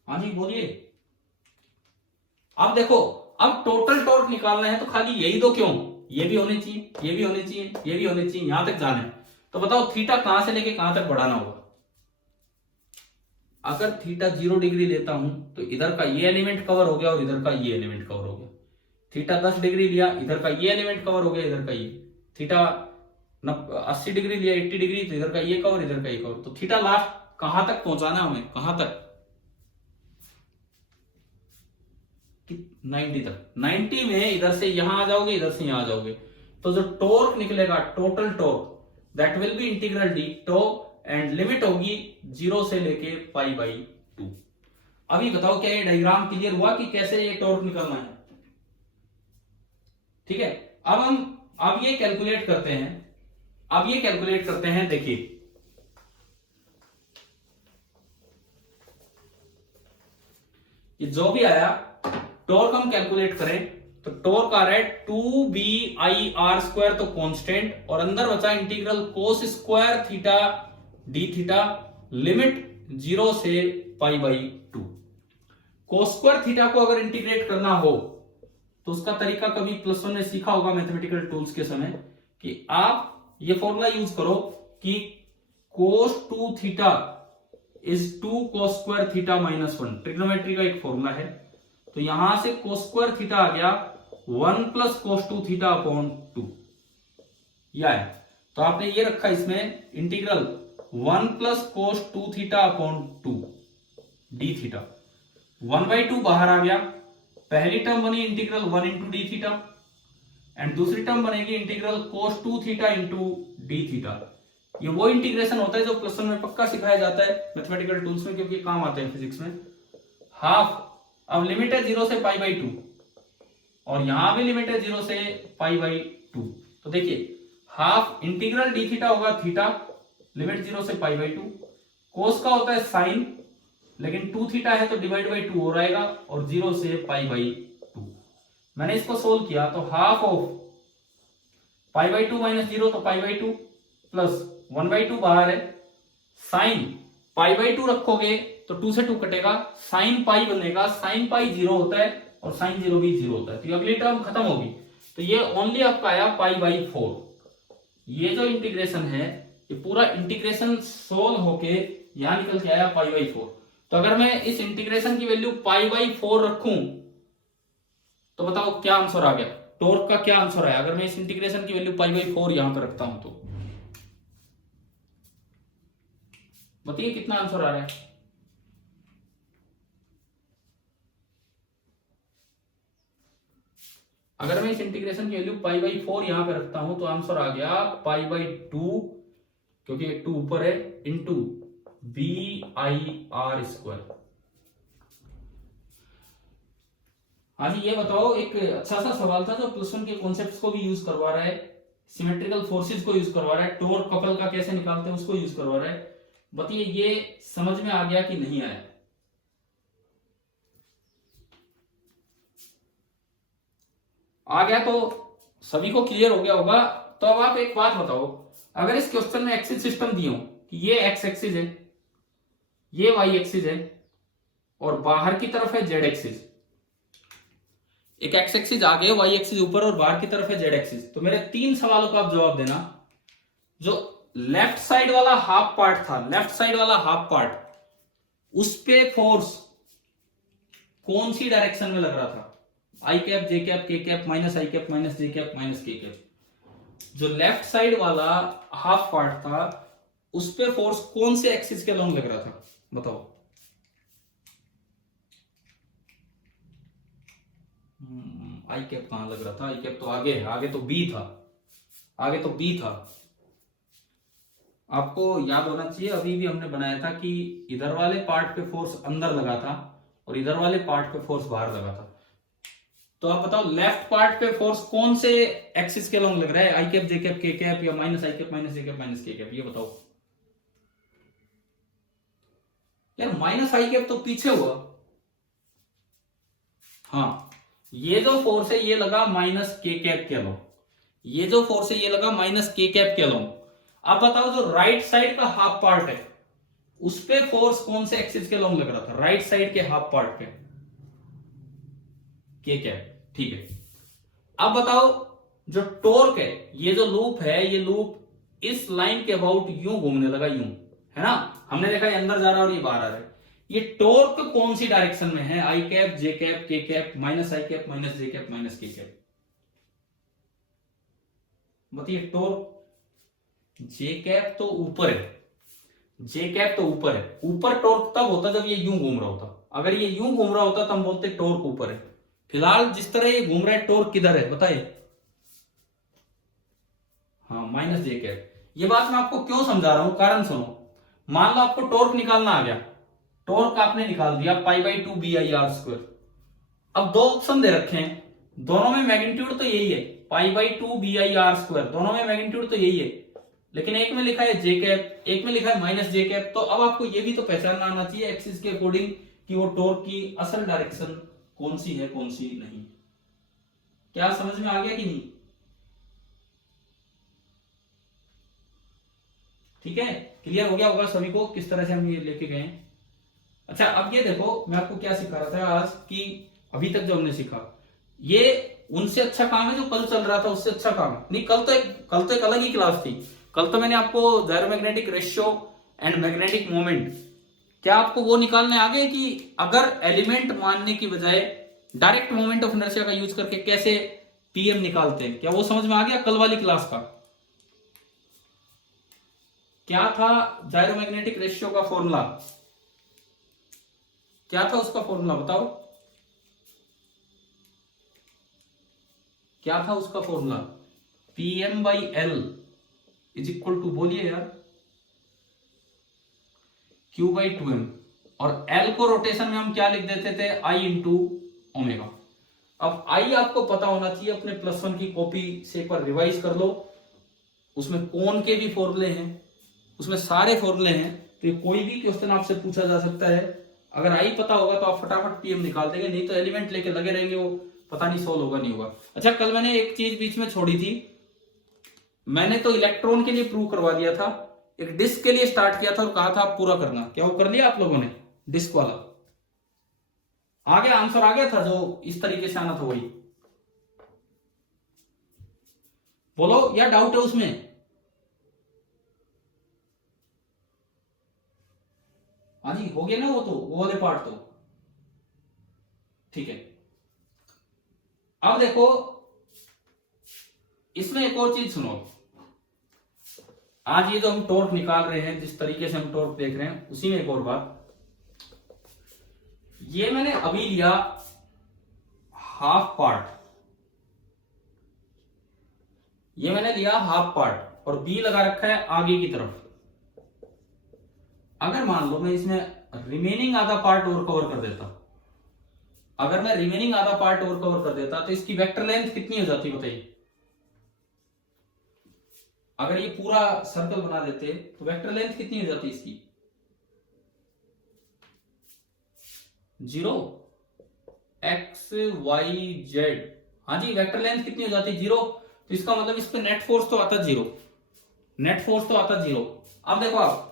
हाँ जी बोलिए। अब देखो, अब टोटल टॉर्क निकालना है तो खाली यही दो क्यों, ये भी होने चाहिए, ये भी होने चाहिए, ये भी होने चाहिए, यहां तक जाना है। तो बताओ थीटा कहां से लेके कहां तक बढ़ाना होगा? अगर थीटा 0 डिग्री लेता हूं तो इधर का ये एलिमेंट कवर हो गया और इधर का ये एलिमेंट कवर हो गया। थीटा 10 डिग्री लिया, इधर का ये एलिमेंट कवर हो गया, इधर का ये। थीटा 80 डिग्री लिया, 80 डिग्री, तो इधर का ये कवर, इधर का ये कवर। तो थीटा लास्ट कहां तक पहुंचाना है हमें, कहां तक? 90 तक। 90 में इधर से यहां आ जाओगे, इधर से यहां आ जाओगे, तो जो टॉर्क निकलेगा, total torque, that will be integral D tau, and limit होगी 0 से लेके पाई बाई 2। अभी बताओ क्या ये डायग्राम क्लियर हुआ कि कैसे ये टॉर्क निकलना है? ठीक है, अब हम अब ये कैलकुलेट करते हैं, अब ये कैलकुलेट करते हैं। देखिए ये जो भी आया टॉर्क हम कैलकुलेट करें तो टॉर्क आ रहा है 2BIR², तो कांस्टेंट, और अंदर बचा integral cos square theta D theta, limit 0 से pi by 2। Cos square theta को अगर इंटीग्रेट करना हो तो उसका तरीका कभी +1 में सीखा होगा मैथमेटिकल टूल्स के समय, कि आप ये फॉर्मूला यूज करो कि cos 2 theta is 2 cos square theta -1, trigonometry का एक फॉर्मूला है। तो यहां से cos स्क्वायर थीटा आ गया 1 + cos 2 थीटा अपॉन 2, यह है। तो आपने ये रखा इसमें integral 1 + cos 2 theta upon 2 D theta. 1/2 बाहर आ गया, पहली टर्म बनी integral 1 into D theta and दूसरी टर्म बनेगी integral cos 2 theta into D theta. ये वो इंटीग्रेशन होता है जो प्लस वन में पक्का सिखाया जाता है मैथमेटिकल टूल्स में, क्योंकि काम आते हैं फिजिक्स में। हाफ, अब लिमिट है 0 से π/2 और यहां भी लिमिट है 0 से π/2। तो देखिए हाफ इंटीग्रल डी थीटा होगा थीटा, लिमिट 0 से π/2, कोस का होता है साइन, लेकिन 2 थीटा है तो डिवाइड बाई 2 हो रहेगा और 0 से π/2। मैंने इसको सोल्व किया तो हाफ ऑफ π/2 माइनस 0 तो π/2 प्लस 1/2 बाहर है, साइन π/2 रखोगे तो 2 से 2 कटेगा, साइन पाई बनेगा, साइन पाई 0 होता है और साइन 0 भी 0 होता है, तो अगली टर्म खत्म होगी। तो ये ओनली आपका आया π/4। ये जो इंटीग्रेशन है ये पूरा इंटीग्रेशन सोल्व होके यहां निकल के आया π/4। तो अगर मैं इस इंटीग्रेशन की वैल्यू π/4 रखूं तो बताओ क्या आंसर आ गया, टॉर्क का क्या आंसर आया अगर मैं इस इंटीग्रेशन की वैल्यू π/4 यहां पर रखता हूं तो बताइए कितना आंसर आ रहा है। अगर मैं इस इंटीग्रेशन की वैल्यू π/4 यहां पे रखता हूं तो आंसर आ गया π/2, क्योंकि 2 ऊपर है, इंटू BIR²। हाँ जी, ये बताओ, एक अच्छा सा सवाल था जो प्लस वन के कॉन्सेप्ट्स को भी यूज करवा रहा है, सिमेट्रिकल फोर्सेस को यूज करवा रहा है, टॉर्क कपल का कैसे निकालते हैं उसको यूज करवा रहा है। बताइए ये समझ में आ गया कि नहीं आया। आ गया तो सभी को क्लियर हो गया होगा। तो अब आप एक बात बताओ, अगर इस क्वेश्चन में एक्सिस सिस्टम दियो कि ये एक्स एक्सिस है, ये वाई एक्सिस है और बाहर की तरफ है जेड एक्सिस, एक एक्स एक्सिस आगे, वाई एक्सिस ऊपर और बाहर की तरफ है जेड एक्सिस, तो मेरे 3 सवालों का आप जवाब देना। जो लेफ्ट साइड वाला हाफ पार्ट था, लेफ्ट साइड वाला हाफ पार्ट, उस पे फोर्स कौन सी डायरेक्शन में लग रहा था, आई कैप, जे कैप, के कैप, माइनस आई cap, minus J cap, minus के कैप। जो लेफ्ट साइड वाला हाफ पार्ट था उस पे फोर्स कौन से एक्सिस के अलोंग लग रहा था, बताओ। आई कैप कहां लग रहा था, आई कैप तो आगे है, आगे तो बी था, आगे तो बी था। आपको याद होना चाहिए, अभी भी हमने बनाया था कि इधर वाले पार्ट पे फोर्स अंदर लगा था और इधर वाले पार्ट पे फोर्स बाहर लगा था। तो आप बताओ लेफ्ट पार्ट पे फोर्स कौन से एक्सिस के अलोंग लग रहा है, आई कैप, जे कैप, के कैप या माइनस आई cap, minus J cap, minus के कैप, ये बताओ यार। माइनस आई कैप तो पीछे हुआ, हाँ, ये जो फोर्स है ये लगा माइनस के कैप के अलोंग, ये जो फोर्स है ये लगा माइनस के कैप के अलोंग। अब बताओ जो राइट साइड का हाफ पार्ट है उस पे फोर्स कौन से एक्सिस के अलोंग लग रहा था, राइट साइड के हाफ पार्ट पे, के कैप, ठीक है। अब बताओ जो टॉर्क है, ये जो लूप है, ये लूप इस लाइन के अबाउट यूं घूमने लगा, यूं, है ना, हमने देखा ये अंदर जा रहा है और ये बाहर आ रहा है। ये टॉर्क कौन सी डायरेक्शन में है, आई कैप, जे कैप, के कैप, माइनस आई cap, minus J cap, minus के कैप, बताइए। टॉर्क जे कैप तो ऊपर है, जे कैप तो ऊपर है, ऊपर टॉर्क तब होता जब ये यूं घूम रहा होता, अगर ये यूं घूम रहा होता तो हम बोलते टॉर्क ऊपर है। फिलहाल जिस तरह ये घूम रहा है टॉर्क किधर है बताइए, हाँ माइनस जे कैप। ये बात मैं आपको क्यों समझा रहा हूं, कारण सुनो। मान लो आपको टॉर्क निकालना आ गया, टॉर्क आपने निकाल दिया π/2 BIR²। अब दो ऑप्शन दे रखे हैं, दोनों में मैग्नीट्यूड तो यही है, π/2 BIR², दोनों में मैग्नीट्यूड तो यही है, लेकिन एक में लिखा है जे कैप, एक में लिखा है माइनस जे कैप। तो अब आपको ये भी तो पहचानना आना चाहिए एक्सिस के अकॉर्डिंग कि वो टॉर्क की असल डायरेक्शन कौन सी है कौन सी नहीं। क्या समझ में आ गया कि नहीं, ठीक है, क्लियर हो गया होगा सभी को किस तरह से हम ये लेके गए। अच्छा अब ये देखो, मैं आपको क्या सिखा रहा था आज कि अभी तक जो हमने सीखा ये उनसे अच्छा काम है जो कल चल रहा था उससे अच्छा काम है नहीं। कल तो एक अलग ही क्लास थी। कल तो मैंने आपको जायरोमैग्नेटिक रेशियो एंड मैग्नेटिक मोमेंट, क्या आपको वो निकालने आ गए कि अगर एलिमेंट मानने की बजाय डायरेक्ट मोमेंट ऑफ इनर्शिया का यूज करके कैसे पीएम निकालते हैं, क्या वो समझ में आ गया कल वाली क्लास का। क्या था जायरोमैग्नेटिक रेशियो का फॉर्मूला, क्या था उसका फॉर्मूला बताओ, क्या था उसका formula? Pm by L is equal to, बोलिए यार, Q बाई 2m, और L को रोटेशन में हम क्या लिख देते थे, I इंटू ओमेगा। अब I आपको पता होना चाहिए, अपने +1 की कॉपी से एक बार रिवाइज कर लो, उसमें कोण के भी फॉर्मूले हैं, उसमें सारे फॉर्मूले हैं, तो ये कोई भी क्वेश्चन आपसे पूछा जा सकता है। अगर I पता होगा तो आप फटाफट PM निकाल देंगे, नहीं तो एलिमेंट लेके लगे रहेंगे, वो पता नहीं सोल्व होगा नहीं होगा। अच्छा, कल मैंने एक चीज बीच में छोड़ी थी, मैंने तो इलेक्ट्रॉन के लिए प्रूव करवा दिया था, एक डिस्क के लिए स्टार्ट किया था और कहा था आप पूरा करना। क्या वो कर लिया आप लोगों ने? डिस्क वाला आ गया, आंसर आ गया था जो इस तरीके से आना था वही? बोलो, या डाउट है उसमें? हाँ जी, हो गया ना वो, तो वो वाले पार्ट तो ठीक है। अब देखो, इसमें एक और चीज सुनो, आज ये जो हम टॉर्क निकाल रहे हैं, जिस तरीके से हम टॉर्क देख रहे हैं, उसी में एक और बात, ये मैंने अभी लिया हाफ पार्ट, ये मैंने लिया हाफ पार्ट और बी लगा रखा है आगे की तरफ। अगर मान लो मैं इसमें रिमेनिंग आधा पार्ट और कवर कर देता, अगर मैं रिमेनिंग आधा पार्ट और कवर कर देता तो इसकी वेक्टर लेंथ कितनी हो जाती बताइए? अगर ये पूरा सर्कल बना देते तो वेक्टर लेंथ कितनी हो जाती इसकी? 0 x y z। हाँ जी, वेक्टर लेंथ कितनी हो जाती? 0। तो इसका मतलब इस पे नेट फोर्स तो आता 0, नेट फोर्स तो आता 0। अब देखो, आप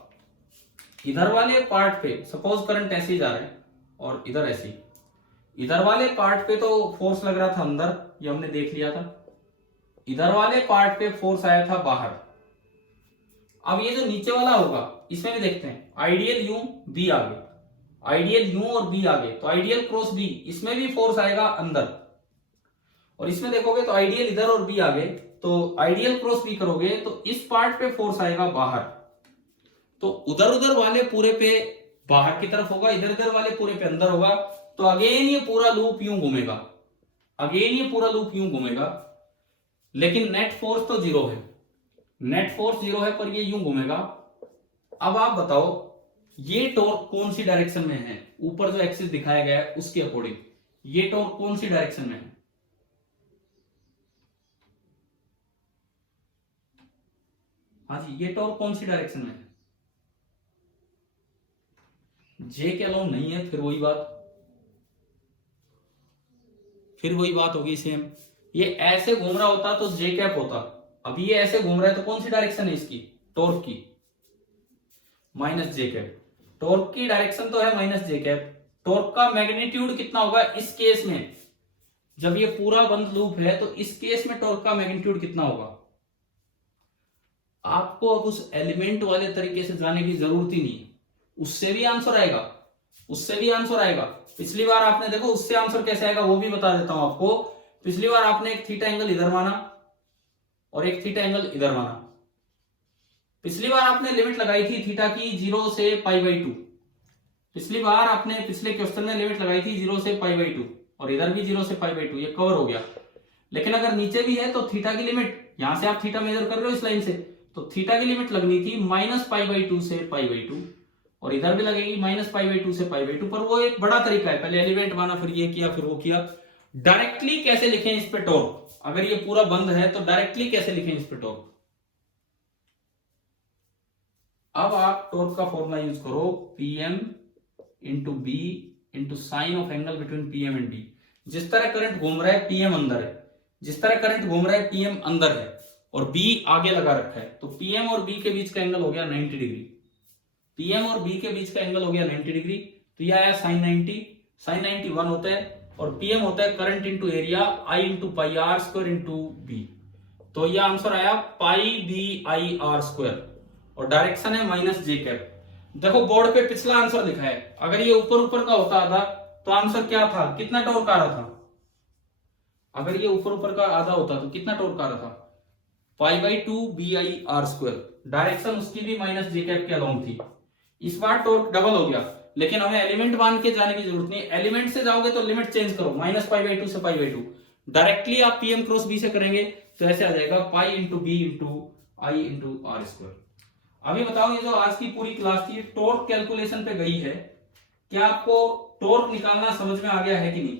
इधर वाले पार्ट पे सपोज करंट ऐसे ही जा रहे हैं और इधर ऐसे, इधर वाले पार्ट पे तो फोर्स लग रहा था अंदर, ये हमने देख लिया था, इधर वाले पार्ट पे फोर्स आया था बाहर। अब ये जो नीचे वाला होगा इसमें भी देखते हैं, आइडियल यू बी आगे, आइडियल यू और बी आगे, तो आइडियल क्रॉस बी, इसमें भी फोर्स आएगा अंदर, और इसमें देखोगे तो आइडियल इधर और बी आगे, तो आइडियल क्रॉस बी करोगे तो इस पार्ट पे फोर्स आएगा बाहर, तो उधर उधर वाले पूरे पे बाहर की तरफ होगा, इधर उधर वाले पूरे पे अंदर होगा, तो अगेन ये पूरा लूप यूं घूमेगा, अगेन ये पूरा लूप यूं घूमेगा, लेकिन नेट फोर्स तो 0 है, नेट फोर्स 0 है, पर ये यूं घूमेगा। अब आप बताओ ये टॉर्क कौन सी डायरेक्शन में है? ऊपर जो एक्सिस दिखाया गया है उसके अकॉर्डिंग ये टॉर्क कौन सी डायरेक्शन में है? हाँ जी, ये टॉर्क कौन सी डायरेक्शन में है? जे के अलाउ नहीं है, फिर वही बात, फिर वही बात होगी सेम। ये ऐसे घूम रहा होता तो जे कैप होता, अभी ये ऐसे घूम रहा है तो कौन सी डायरेक्शन है इसकी? टॉर्क की माइनस जे कैप, टॉर्क की डायरेक्शन तो है माइनस जे कैप। टॉर्क का मैग्नीट्यूड कितना होगा इस केस में? जब ये पूरा बंद लूप है तो इस केस में टॉर्क का मैग्नीट्यूड कितना होगा? आपको अब उस एलिमेंट वाले तरीके से जाने की जरूरत ही नहीं, उससे भी आंसर आएगा, उससे भी आंसर आएगा। पिछली बार आपने देखो उससे आंसर कैसे आएगा वो भी बता देता हूं आपको। पिछली बार आपने एक थीटा एंगल इधर माना और एक थीटा एंगल इधर माना। पिछली बार आपने लिमिट लगाई थी थीटा की 0 से π/2। पिछली बार आपने पिछले क्वेश्चन में लिमिट लगाई थी 0 से π/2 और इधर भी 0 से π/2, ये कवर हो गया। लेकिन अगर नीचे भी है तो थीटा की लिमिट, यहां से आप थीटा मेजर कर रहे हो इस लाइन से, तो थीटा की लिमिट लगनी थी -π/2 से π/2 और इधर भी लगेगी -π/2 से π/2। पर वो एक बड़ा तरीका है, पहले एलिमेंट माना, फिर ये किया, फिर वो किया। डायरेक्टली कैसे लिखें इस पे टॉर्क? अगर ये पूरा बंद है तो डायरेक्टली कैसे लिखें इस पे टॉर्क? अब आप टॉर्क का फॉर्मूला यूज करो, Pm into B into sine of angle between Pm and D। जिस तरह करंट घूम रहा है Pm अंदर है, जिस तरह करंट घूम रहा है Pm अंदर है और B आगे लगा रखा है, तो Pm और B के बीच का एंगल हो गया 90 डिग्री। Pm और B के बीच का एंगल हो गया 90 डिग्री, तो यह आया sin 90, sin 90 1 होता है और Pm होता है current into area, I into pi R square into B. तो यह आंसर आया π/b/r² और डायरेक्शन है माइनस जे कैप। देखो बोर्ड पे पिछला आंसर लिखा है, अगर ये ऊपर ऊपर का होता आधा तो आंसर क्या था? कितना टॉर्क आ रहा था? अगर ये ऊपर ऊपर का आधा होता तो कितना टॉर्क आ रहा था? π/2 bi r²। डायरेक्शन उसकी भी माइनस जे कैप के अलोंग थी। इस बार टॉर्क डबल हो गया, लेकिन हमें एलिमेंट मान के जाने की जरूरत नहीं। एलिमेंट से जाओगे तो लिमिट चेंज करो, -π/2 से π/2। डायरेक्टली आप पीएम क्रॉस बी से करेंगे तो ऐसे आ जाएगा pi into B into I into R square. अभी बताओ, ये जो आज की पूरी क्लास थी टॉर्क कैलकुलेशन पे गई है, क्या आपको टॉर्क निकालना समझ में आ गया है कि नहीं?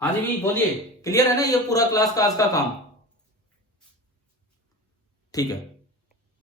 हाँ जी भाई बोलिए, क्लियर है ना ये पूरा क्लास का आज का काम? ठीक है।